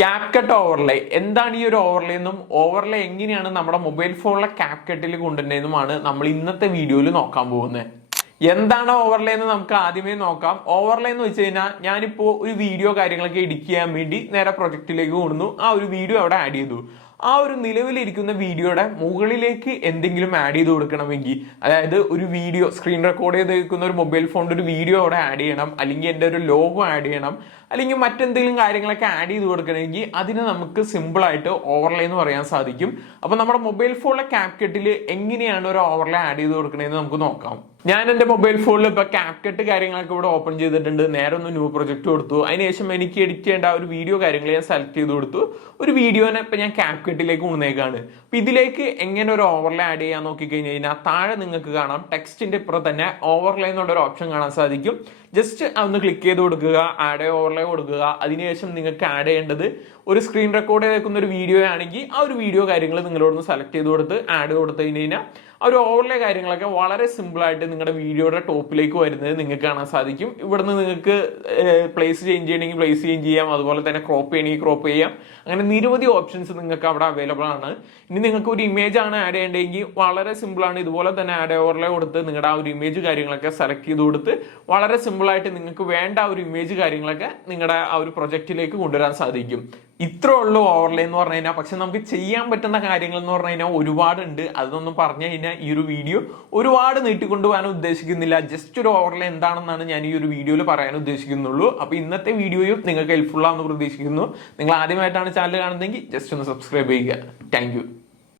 CapCut overlay എന്താണ് ഈ ഒരു ഓവർലേ എന്നും ഓവർലേ എങ്ങനെയാണ് നമ്മുടെ മൊബൈൽ ഫോണിലെ ക്യാപ്കട്ടിൽ കൊണ്ടുവരുന്നതെന്നുമാണ് നമ്മൾ ഇന്നത്തെ വീഡിയോയിൽ നോക്കാൻ പോകുന്നത്. എന്താണ് ഓവർലേ എന്ന് നമുക്ക് ആദ്യമേ നോക്കാം. ഓവർലേ എന്ന് വെച്ച് കഴിഞ്ഞാൽ ഞാനിപ്പോ ഒരു വീഡിയോ കാര്യങ്ങളൊക്കെ എഡിറ്റ് ചെയ്യാൻ വേണ്ടി നേരെ പ്രൊജക്റ്റിലേക്ക് കൊണ്ടുവന്നു, ആ ഒരു വീഡിയോ അവിടെ ആഡ് ചെയ്തു. ആ ഒരു നിലവിലിരിക്കുന്ന വീഡിയോയുടെ മുകളിലേക്ക് എന്തെങ്കിലും ആഡ് ചെയ്ത് കൊടുക്കണമെങ്കിൽ, അതായത് ഒരു വീഡിയോ സ്ക്രീൻ റെക്കോർഡ് ചെയ്തിരിക്കുന്ന ഒരു മൊബൈൽ ഫോണിന്റെ ഒരു വീഡിയോ അവിടെ ആഡ് ചെയ്യണം, അല്ലെങ്കിൽ എൻ്റെ ഒരു ലോഗോ ആഡ് ചെയ്യണം, അല്ലെങ്കിൽ മറ്റെന്തെങ്കിലും കാര്യങ്ങളൊക്കെ ആഡ് ചെയ്ത് കൊടുക്കണമെങ്കിൽ അതിന് നമുക്ക് സിമ്പിൾ ആയിട്ട് ഓവർലേ എന്ന് പറയാൻ സാധിക്കും. അപ്പൊ നമ്മുടെ മൊബൈൽ ഫോണിലെ ക്യാപ്കട്ടിൽ എങ്ങനെയാണ് ഒരു ഓവർലേ ആഡ് ചെയ്ത് കൊടുക്കണതെന്ന് നമുക്ക് നോക്കാം. ഞാൻ എൻ്റെ മൊബൈൽ ഫോണിൽ ഇപ്പൊ ക്യാപ്കട്ട് കാര്യങ്ങളൊക്കെ ഇവിടെ ഓപ്പൺ ചെയ്തിട്ടുണ്ട്. നേരെ ഒന്ന് ന്യൂ പ്രൊജക്ട് കൊടുത്തു. അതിനുശേഷം എനിക്ക് എഡിറ്റ് ചെയ്യേണ്ട ഒരു വീഡിയോ കാര്യങ്ങൾ ഞാൻ സെലക്ട് ചെയ്ത് കൊടുത്തു. ഒരു വീഡിയോനെ ഇപ്പൊ ഞാൻ ക്യാപ്കട്ടിലേക്ക് കൊണ്ടുവന്നേക്കാണ്. അപ്പൊ ഇതിലേക്ക് എങ്ങനെ ഒരു ഓവർലേ ആഡ് ചെയ്യാൻ നോക്കിക്കഴിഞ്ഞ് കഴിഞ്ഞാൽ താഴെ നിങ്ങൾക്ക് കാണാം ടെക്സ്റ്റിന്റെ ഇപ്പുറം തന്നെ ഓവർലേ എന്നുള്ള ഒരു ഓപ്ഷൻ കാണാൻ സാധിക്കും. ജസ്റ്റ് ഒന്ന് ക്ലിക്ക് ചെയ്ത് കൊടുക്കുക, ആഡ് ഓവർലേ കൊടുക്കുക. അതിനുശേഷം നിങ്ങൾക്ക് ആഡ് ചെയ്യേണ്ടത് ഒരു സ്ക്രീൻ റെക്കോർഡ് ചെയ്തേക്കുന്ന ഒരു വീഡിയോ ആണെങ്കിൽ ആ ഒരു വീഡിയോ കാര്യങ്ങൾ നിങ്ങളോടൊന്ന് സെലക്ട് ചെയ്ത് കൊടുത്ത് ആഡ് കൊടുത്തു കഴിഞ്ഞാൽ ആ ഒരു ഓവർലേ കാര്യങ്ങളൊക്കെ വളരെ സിമ്പിൾ ആയിട്ട് നിങ്ങളുടെ വീഡിയോയുടെ ടോപ്പിലേക്ക് വരുന്നത് നിങ്ങൾക്ക് കാണാൻ സാധിക്കും. ഇവിടുന്ന് നിങ്ങൾക്ക് പ്ലേസ് ചേഞ്ച് ചെയ്യണമെങ്കിൽ പ്ലേസ് ചേഞ്ച് ചെയ്യാം, അതുപോലെ തന്നെ ക്രോപ്പ് ചെയ്യണമെങ്കിൽ ക്രോപ്പ് ചെയ്യാം. അങ്ങനെ നിരവധി ഓപ്ഷൻസ് നിങ്ങൾക്ക് അവിടെ അവൈലബിൾ ആണ്. ഇനി നിങ്ങൾക്ക് ഒരു ഇമേജ് ആണ് ആഡ് ചെയ്യേണ്ടതെങ്കിൽ വളരെ സിമ്പിൾ ആണ്. ഇതുപോലെ തന്നെ ആഡ് ഓവർലേ കൊടുത്ത് നിങ്ങളുടെ ആ ഒരു ഇമേജ് കാര്യങ്ങളൊക്കെ സെലക്ട് ചെയ്ത് കൊടുത്ത് വളരെ സിമ്പിൾ ആയിട്ട് നിങ്ങൾക്ക് വേണ്ട ആ ഒരു ഇമേജ് കാര്യങ്ങളൊക്കെ നിങ്ങളുടെ ആ ഒരു പ്രൊജക്റ്റിലേക്ക് കൊണ്ടുവരാൻ സാധിക്കും. ഇത്രേ ഉള്ളൂ ഓവർലേ എന്ന് പറഞ്ഞു കഴിഞ്ഞാൽ. പക്ഷെ നമുക്ക് ചെയ്യാൻ പറ്റുന്ന കാര്യങ്ങൾ എന്ന് പറഞ്ഞു കഴിഞ്ഞാൽ ഒരുപാടുണ്ട്. അതൊന്നും പറഞ്ഞു കഴിഞ്ഞാൽ ഈ ഒരു വീഡിയോ ഒരുപാട് നീട്ടിക്കൊണ്ടുപോകാനും ഉദ്ദേശിക്കുന്നില്ല. ജസ്റ്റ് ഒരു ഓവർലേ എന്താണെന്നാണ് ഞാൻ ഈ ഒരു വീഡിയോയിൽ പറയാൻ ഉദ്ദേശിക്കുന്നുള്ളൂ. അപ്പൊ ഇന്നത്തെ വീഡിയോയും നിങ്ങൾക്ക് ഹെൽപ്ഫുൾ ആണെന്ന് പ്രതീക്ഷിക്കുന്നു. നിങ്ങൾ ആദ്യമായിട്ടാണ് ചാനൽ കാണുന്നതെങ്കിൽ ജസ്റ്റ് ഒന്ന് സബ്സ്ക്രൈബ് ചെയ്യുക. താങ്ക്